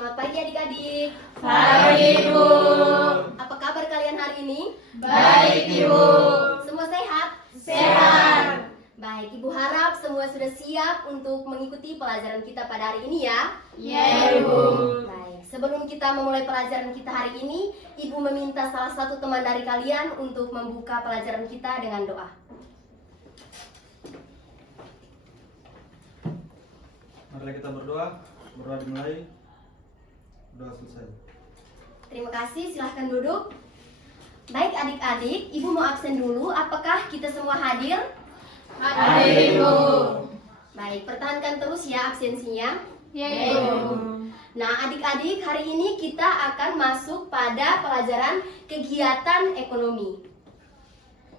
Selamat pagi adik-adik. Pagi, Ibu. Apa kabar kalian hari ini? Baik, Ibu. Semua sehat? Sehat. Baik, Ibu harap semua sudah siap untuk mengikuti pelajaran kita pada hari ini ya. Ya, Ibu. Baik, sebelum kita memulai pelajaran kita hari ini, Ibu meminta salah satu teman dari kalian untuk membuka pelajaran kita dengan doa. Marilah kita berdoa dimulai, doa selesai. Terima kasih, silahkan duduk. Baik adik-adik, Ibu mau absen dulu. Apakah kita semua hadir? Hadir, Ibu. Baik, pertahankan terus ya absensinya. Ya, Ibu. Nah adik-adik, hari ini kita akan masuk pada pelajaran kegiatan ekonomi.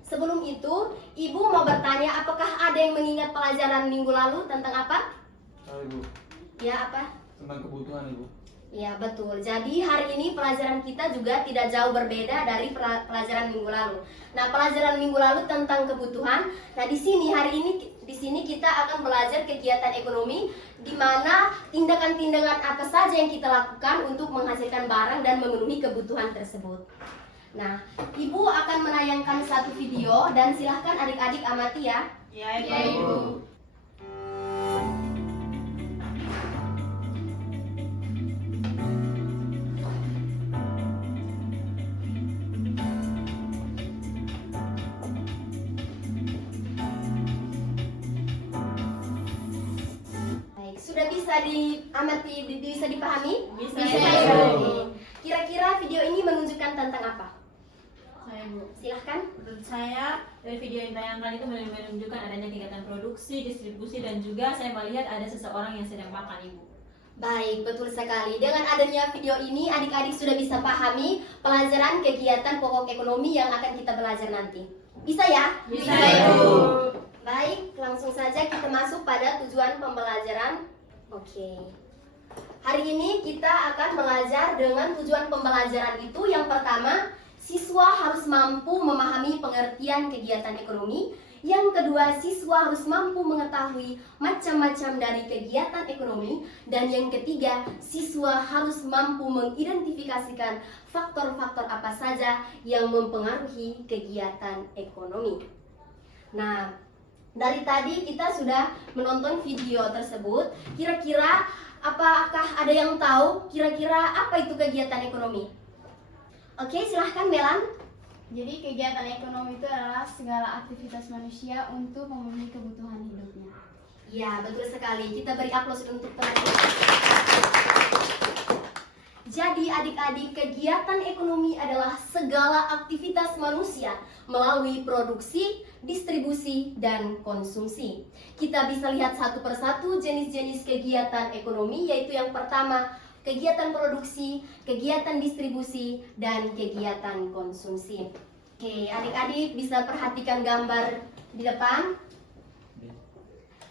Sebelum itu, Ibu mau bertanya apakah ada yang mengingat pelajaran minggu lalu tentang apa? Ibu, Ya apa? tentang kebutuhan Ibu. Ya betul. Jadi hari ini pelajaran kita juga tidak jauh berbeda dari pelajaran minggu lalu. Nah pelajaran minggu lalu tentang kebutuhan. Nah di sini hari ini kita akan belajar kegiatan ekonomi, di mana tindakan-tindakan apa saja yang kita lakukan untuk menghasilkan barang dan memenuhi kebutuhan tersebut. Nah Ibu akan menayangkan satu video dan silahkan adik-adik amati ya. Ya, Ibu. Baik, sudah bisa diamati, bisa dipahami? Bisa, Ibu. Ibu. Kira-kira video ini menunjukkan tentang apa? Saya, Ibu. Silahkan. Menurut saya, dari video yang ditayangkan itu menunjukkan adanya kegiatan produksi, distribusi, dan juga saya melihat ada seseorang yang sedang makan, Ibu. Baik, betul sekali. Dengan adanya video ini, adik-adik sudah bisa pahami pelajaran kegiatan pokok ekonomi yang akan kita belajar nanti. Bisa ya? Bisa, Ibu. Baik, langsung saja kita masuk pada tujuan pembelajaran. Oke. Hari ini kita akan belajar dengan tujuan pembelajaran itu. Yang pertama, siswa harus mampu memahami pengertian kegiatan ekonomi. Yang kedua, siswa harus mampu mengetahui macam-macam dari kegiatan ekonomi. Dan yang ketiga, siswa harus mampu mengidentifikasikan faktor-faktor apa saja yang mempengaruhi kegiatan ekonomi. Nah, dari tadi kita sudah menonton video tersebut. Kira-kira apakah ada yang tahu kira-kira apa itu kegiatan ekonomi? Oke, silahkan Melan. Jadi kegiatan ekonomi itu adalah segala aktivitas manusia untuk memenuhi kebutuhan hidupnya. Ya, betul sekali. Kita beri aplaus untuk teman. Jadi adik-adik, kegiatan ekonomi adalah segala aktivitas manusia melalui produksi, distribusi, dan konsumsi. Kita bisa lihat satu persatu jenis-jenis kegiatan ekonomi, yaitu yang pertama, kegiatan produksi, kegiatan distribusi, dan kegiatan konsumsi. Oke, adik-adik bisa perhatikan gambar di depan.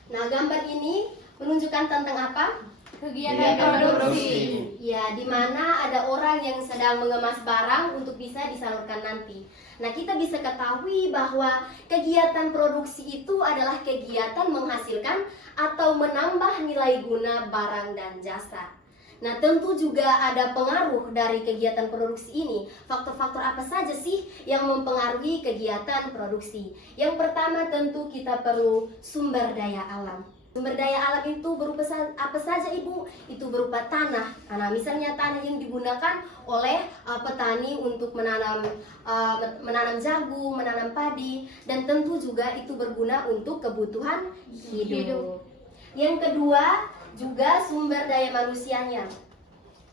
Nah, gambar ini menunjukkan tentang apa? Kegiatan produksi. Ya, di mana ada orang yang sedang mengemas barang untuk bisa disalurkan nanti. Nah, kita bisa ketahui bahwa kegiatan produksi itu adalah kegiatan menghasilkan atau menambah nilai guna barang dan jasa. Nah, tentu juga ada pengaruh dari kegiatan produksi ini. Faktor-faktor apa saja sih yang mempengaruhi kegiatan produksi? Yang pertama tentu kita perlu sumber daya alam. Sumber daya alam itu berupa apa saja Ibu? Itu berupa tanah. Nah, misalnya tanah yang digunakan oleh petani untuk menanam jagung, menanam padi, dan tentu juga itu berguna untuk kebutuhan hidup. Yang kedua juga sumber daya manusianya.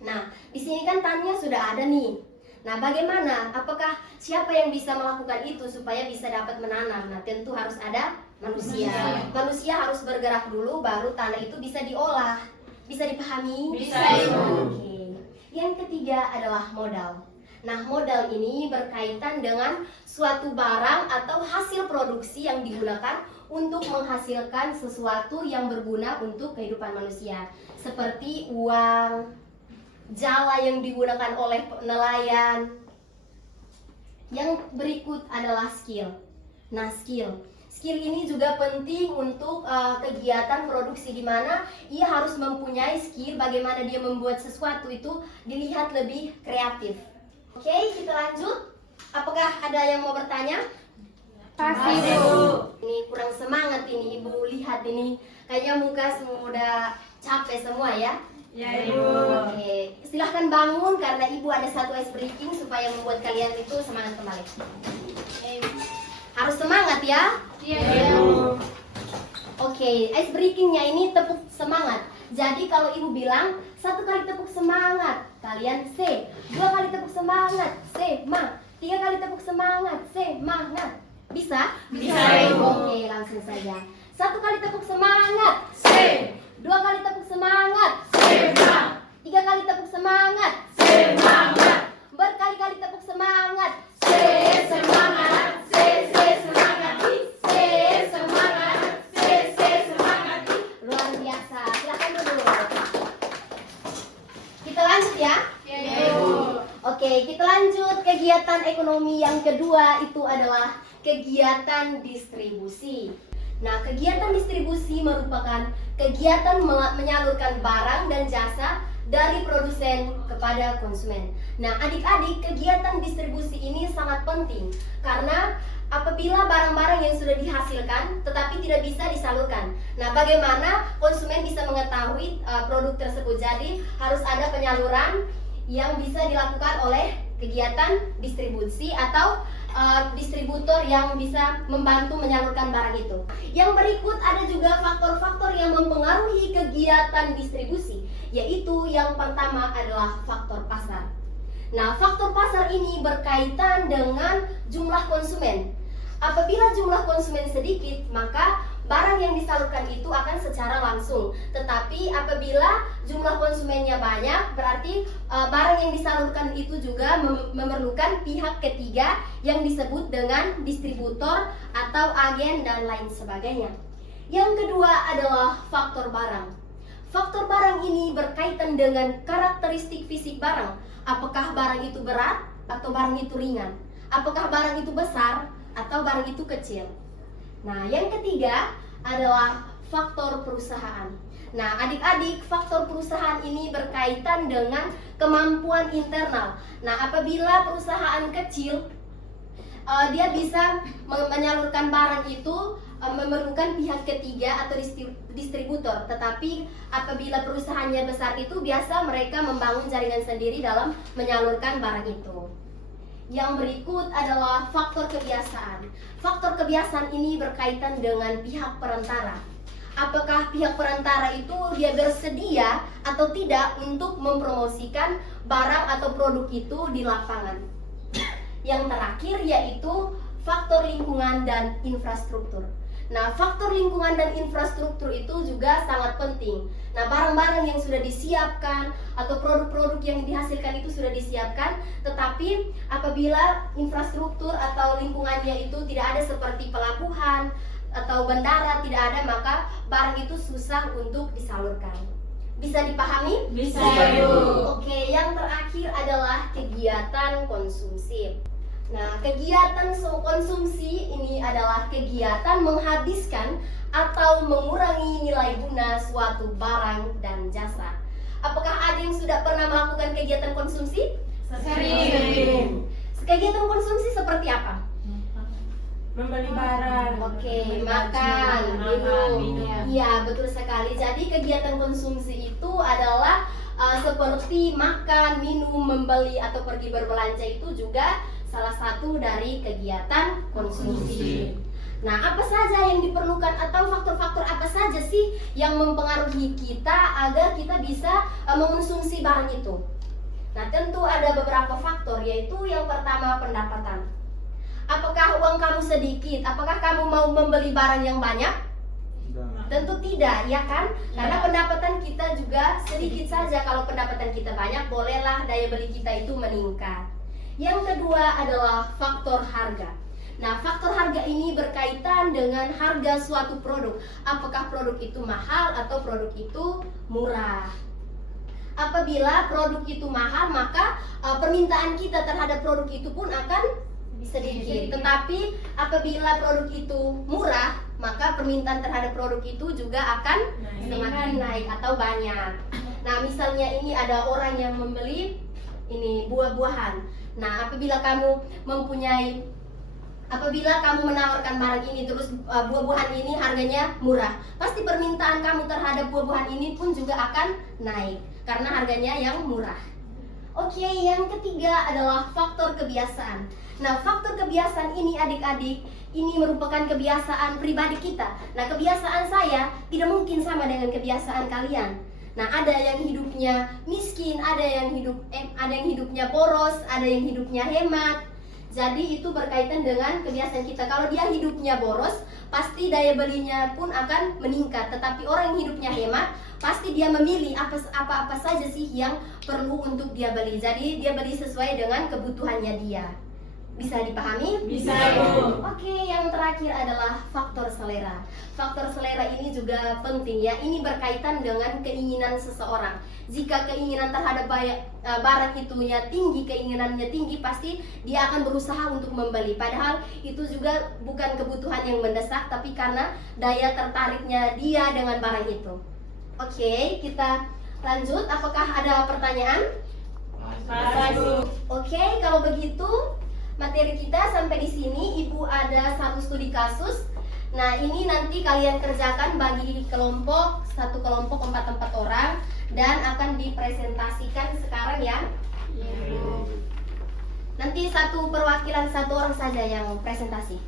Nah, di sini kan tanahnya sudah ada nih. Nah, bagaimana? Apakah siapa yang bisa melakukan itu supaya bisa dapat menanam? Nah, tentu harus ada manusia. Manusia harus bergerak dulu, baru tanah itu bisa diolah. Bisa dipahami? Bisa, Ibu. Oke. Yang ketiga adalah modal. Nah, modal ini berkaitan dengan suatu barang atau hasil produksi yang digunakan untuk menghasilkan sesuatu yang berguna untuk kehidupan manusia. Seperti uang, jala yang digunakan oleh nelayan. Yang berikut adalah skill. Nah, skill Skill ini juga penting untuk kegiatan produksi, di mana ia harus mempunyai skill bagaimana dia membuat sesuatu itu dilihat lebih kreatif. Oke, kita lanjut. Apakah ada yang mau bertanya? Pasti, Bu. Ini kurang semangat ini, Ibu lihat ini kayaknya muka semua udah capek semua ya. Ya, Ibu. Oke, silahkan bangun karena Ibu ada satu ice breaking supaya membuat kalian itu semangat kembali. Harus semangat ya. Iya. Oke, ice breakingnya ini tepuk semangat. Jadi kalau Ibu bilang 1 kali tepuk semangat, kalian C. 2 kali tepuk semangat, C, ma. 3 kali tepuk semangat, C, mangat. Bisa? Bisa, Ibu. Oke, langsung saja. 1 kali tepuk semangat, C. 2 kali tepuk semangat, Semangat. 3 kali tepuk semangat, Semangat. berkali-kali tepuk semangat, Semangat. Semangat. Semangat. Semangat. luar biasa. Silakan dulu. Kita lanjut ya. Oke, kita lanjut. Kegiatan ekonomi yang kedua itu adalah kegiatan distribusi. Nah, kegiatan distribusi merupakan kegiatan menyalurkan barang dan jasa dari produsen kepada konsumen. Nah, adik-adik, kegiatan distribusi ini sangat penting karena apabila barang-barang yang sudah dihasilkan tetapi tidak bisa disalurkan. Nah, bagaimana konsumen bisa mengetahui produk tersebut? Jadi, harus ada penyaluran yang bisa dilakukan oleh kegiatan distribusi atau distributor yang bisa membantu menyalurkan barang itu. Yang berikut ada juga faktor-faktor yang mempengaruhi kegiatan distribusi, yaitu yang pertama adalah faktor pasar. Nah, faktor pasar ini berkaitan dengan jumlah konsumen. Apabila jumlah konsumen sedikit, maka barang yang disalurkan itu akan secara langsung. Tetapi apabila jumlah konsumennya banyak, berarti barang yang disalurkan itu juga memerlukan pihak ketiga yang disebut dengan distributor atau agen dan lain sebagainya. Yang kedua adalah faktor barang. Faktor barang ini berkaitan dengan karakteristik fisik barang. Apakah barang itu berat atau barang itu ringan? Apakah barang itu besar atau barang itu kecil? Nah, yang ketiga adalah faktor perusahaan. Nah, adik-adik, faktor perusahaan ini berkaitan dengan kemampuan internal. Nah, apabila perusahaan kecil, dia bisa menyalurkan barang itu memerlukan pihak ketiga atau distributor. Tetapi apabila perusahaannya besar itu biasa mereka membangun jaringan sendiri dalam menyalurkan barang itu. Yang berikut adalah faktor kebiasaan. Faktor kebiasaan ini berkaitan dengan pihak perantara. Apakah pihak perantara itu dia bersedia atau tidak untuk mempromosikan barang atau produk itu di lapangan. Yang terakhir yaitu faktor lingkungan dan infrastruktur. Nah, faktor lingkungan dan infrastruktur itu juga sangat penting. Nah, barang-barang yang sudah disiapkan atau produk-produk yang dihasilkan itu sudah disiapkan, tetapi apabila infrastruktur atau lingkungannya itu tidak ada seperti pelabuhan atau bandara tidak ada, maka barang itu susah untuk disalurkan. Bisa dipahami? Bisa, Ibu. Oke, yang terakhir adalah kegiatan konsumsi. Nah, kegiatan konsumsi ini adalah kegiatan menghabiskan atau mengurangi nilai guna suatu barang dan jasa. Apakah ada yang sudah pernah melakukan kegiatan konsumsi? Sering. Kegiatan konsumsi seperti apa? Membeli barang. Oke, makan, minum. minum. Iya, betul sekali. Jadi kegiatan konsumsi itu adalah seperti makan, minum, membeli atau pergi berbelanja itu juga salah satu dari kegiatan konsumsi. Nah, apa saja yang diperlukan atau faktor-faktor apa saja sih yang mempengaruhi kita agar kita bisa mengonsumsi barang itu? Nah, tentu ada beberapa faktor, yaitu yang pertama pendapatan. Apakah uang kamu sedikit? Apakah kamu mau membeli barang yang banyak? Tentu tidak, ya kan? Karena pendapatan kita juga sedikit saja. Kalau pendapatan kita banyak, bolehlah daya beli kita itu meningkat. Yang kedua adalah faktor harga. Nah, faktor harga ini berkaitan dengan harga suatu produk. Apakah produk itu mahal atau produk itu murah? Apabila produk itu mahal, maka permintaan kita terhadap produk itu pun akan sedikit. Tetapi apabila produk itu murah, maka permintaan terhadap produk itu juga akan semakin naik atau banyak. Nah, misalnya ini ada orang yang membeli ini buah-buahan. Nah, apabila kamu menawarkan barang ini terus buah-buahan ini harganya murah, pasti permintaan kamu terhadap buah-buahan ini pun juga akan naik karena harganya yang murah. Oke, yang ketiga adalah faktor kebiasaan. Nah, faktor kebiasaan ini adik-adik, ini merupakan kebiasaan pribadi kita. Nah, kebiasaan saya tidak mungkin sama dengan kebiasaan kalian. Nah, ada yang hidupnya miskin, ada yang hidupnya boros, ada yang hidupnya hemat. Jadi itu berkaitan dengan kebiasaan kita. Kalau dia hidupnya boros, pasti daya belinya pun akan meningkat. Tetapi orang yang hidupnya hemat, pasti dia memilih apa-apa saja sih yang perlu untuk dia beli. Jadi dia beli sesuai dengan kebutuhannya dia. Bisa dipahami? Bisa, Ibu. Oke, yang terakhir adalah faktor selera. Faktor selera ini juga penting ya. Ini berkaitan dengan keinginan seseorang. Jika keinginan terhadap barang itunya tinggi, keinginannya tinggi, pasti dia akan berusaha untuk membeli. Padahal itu juga bukan kebutuhan yang mendesak, tapi karena daya tertariknya dia dengan barang itu. Oke, kita lanjut. Apakah ada pertanyaan? Oke, kalau begitu materi kita sampai di sini. Ibu ada satu studi kasus. Nah, ini nanti kalian kerjakan bagi satu kelompok 4 orang dan akan dipresentasikan sekarang ya. Nanti satu perwakilan 1 orang saja yang presentasi.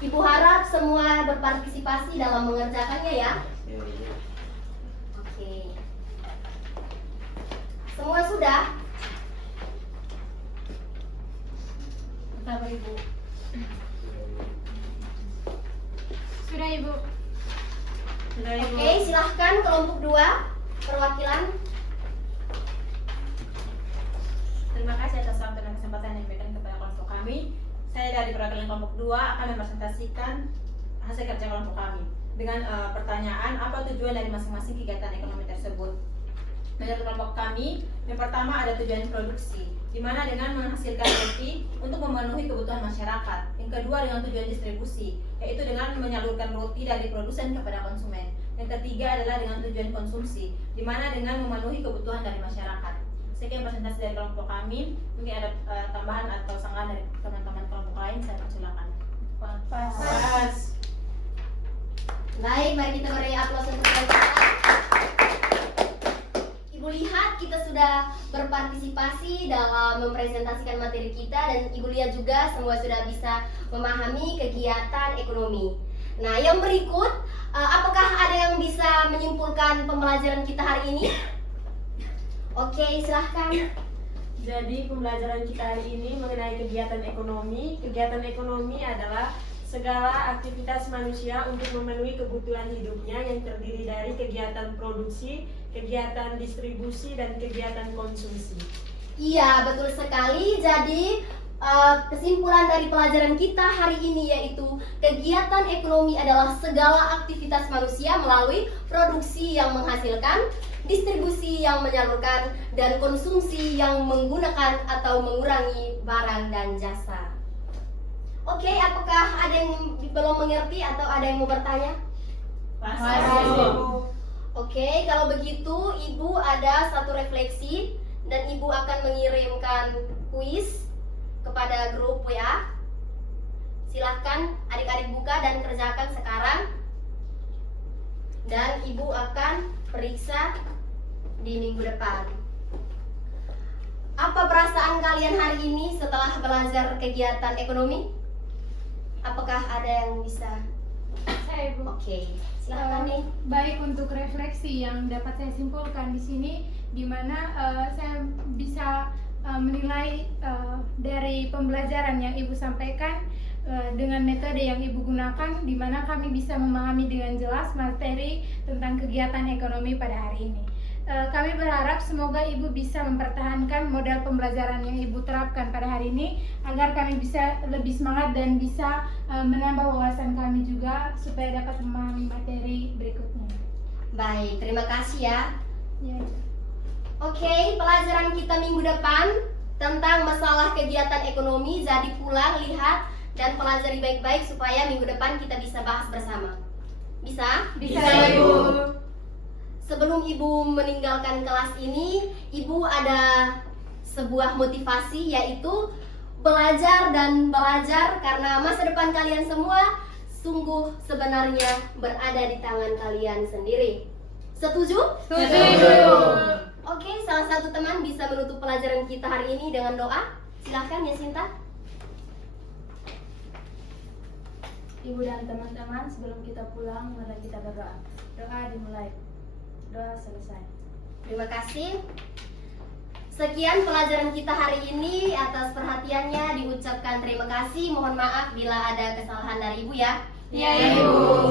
Ibu harap semua berpartisipasi dalam mengerjakannya ya. Oke. Semua sudah? Pertama, Ibu. Sudah, Ibu. Sudah, Ibu. Oke, silahkan kelompok 2 perwakilan. Terima kasih atas waktu dan kesempatan yang diberikan kepada kelompok kami. Saya dari perwakilan kelompok 2 akan mempresentasikan hasil kerja kelompok kami dengan pertanyaan apa tujuan dari masing-masing kegiatan ekonomi tersebut. Menurut kelompok kami, yang pertama ada tujuan produksi, di mana dengan menghasilkan roti untuk memenuhi kebutuhan masyarakat. Yang kedua dengan tujuan distribusi, yaitu dengan menyalurkan roti dari produsen kepada konsumen. Yang ketiga adalah dengan tujuan konsumsi, di mana dengan memenuhi kebutuhan dari masyarakat. Sekian presentasi dari kelompok kami. Mungkin ada tambahan atau sanggahan dari teman-teman kelompok lain, saya persilakan. Pas. Baik, mari kita beri aplaus untuk kelompok. Ibu lihat kita sudah berpartisipasi dalam mempresentasikan materi kita dan Ibu lihat juga semua sudah bisa memahami kegiatan ekonomi. Nah, yang berikut, apakah ada yang bisa menyimpulkan pembelajaran kita hari ini? Oke, silahkan. Jadi pembelajaran kita hari ini mengenai kegiatan ekonomi. Kegiatan ekonomi adalah segala aktivitas manusia untuk memenuhi kebutuhan hidupnya yang terdiri dari kegiatan produksi, kegiatan distribusi, dan kegiatan konsumsi. Iya, betul sekali. Jadi kesimpulan dari pelajaran kita hari ini yaitu kegiatan ekonomi adalah segala aktivitas manusia melalui produksi yang menghasilkan, distribusi yang menyalurkan, dan konsumsi yang menggunakan atau mengurangi barang dan jasa. Oke, apakah ada yang belum mengerti atau ada yang mau bertanya? Oke, kalau begitu Ibu ada satu refleksi dan Ibu akan mengirimkan kuis kepada grup WA. Silahkan adik-adik buka dan kerjakan sekarang. Dan Ibu akan periksa di minggu depan. Apa perasaan kalian hari ini setelah belajar kegiatan ekonomi? Apakah ada yang bisa? Saya, Ibu. Oke, silakan nih. Baik, untuk refleksi yang dapat saya simpulkan di sini, di mana saya bisa menilai dari pembelajaran yang Ibu sampaikan dengan metode yang Ibu gunakan, di mana kami bisa memahami dengan jelas materi tentang kegiatan ekonomi pada hari ini. Kami berharap semoga Ibu bisa mempertahankan model pembelajaran yang Ibu terapkan pada hari ini agar kami bisa lebih semangat dan bisa menambah wawasan kami juga supaya dapat memahami materi berikutnya. Baik, terima kasih ya. Ya. Oke, pelajaran kita minggu depan tentang masalah kegiatan ekonomi. Jadi pulang, lihat, dan pelajari baik-baik supaya minggu depan kita bisa bahas bersama. Bisa? Bisa, Ibu. Sebelum Ibu meninggalkan kelas ini, Ibu ada sebuah motivasi, yaitu belajar dan belajar, karena masa depan kalian semua sungguh sebenarnya berada di tangan kalian sendiri. Setuju? Setuju. Oke, salah satu teman bisa menutup pelajaran kita hari ini dengan doa. Silahkan ya, Sinta. Ibu dan teman-teman, sebelum kita pulang, mari kita berdoa. Doa dimulai. Doa selesai. Terima kasih. Sekian pelajaran kita hari ini. Atas perhatiannya diucapkan terima kasih. Mohon maaf bila ada kesalahan dari Ibu ya. Ya, Ibu.